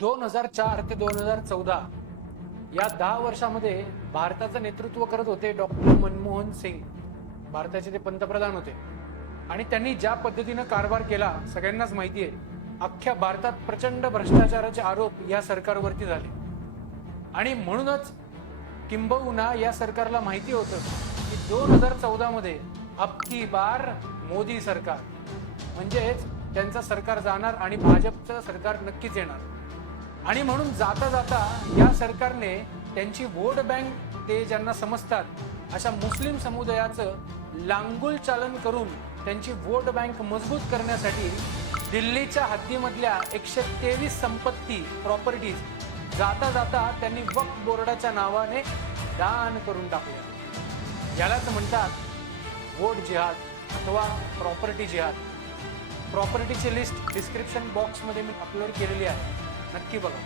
2004 ते 2014 या 10 वर्षामध्ये भारताचं नेतृत्व करत होते डॉक्टर मनमोहन सिंग. भारताचे ते पंतप्रधान होते आणि त्यांनी ज्या पद्धतीने कारभार केला सगळ्यांनाच माहिती आहे. अख्ख्या भारतात प्रचंड भ्रष्टाचाराचे आरोप या सरकारवरती झाले आणि म्हणूनच किंबहुना या सरकारला माहिती होतं की 2014 मध्ये अबकी बार मोदी सरकार म्हणजेच त्यांचं सरकार जाणार आणि भाजपचं सरकार नक्कीच येणार. आणि म्हणून जाता जाता या सरकारने त्यांची वोट बँक ते ज्यांना समजतात अशा मुस्लिम समुदायाचं लांगुल चालन करून त्यांची वोट बँक मजबूत करण्यासाठी दिल्लीच्या हद्दीमधल्या 123 संपत्ती प्रॉपर्टीज जाता जाता त्यांनी वक्फ बोर्डाच्या नावाने दान करून टाकल्या. यालाच म्हणतात वोट जिहाद अथवा प्रॉपर्टी जिहाद. प्रॉपर्टीची लिस्ट डिस्क्रिप्शन बॉक्समध्ये मी अपलोड केलेली आहे, नक्की बघा.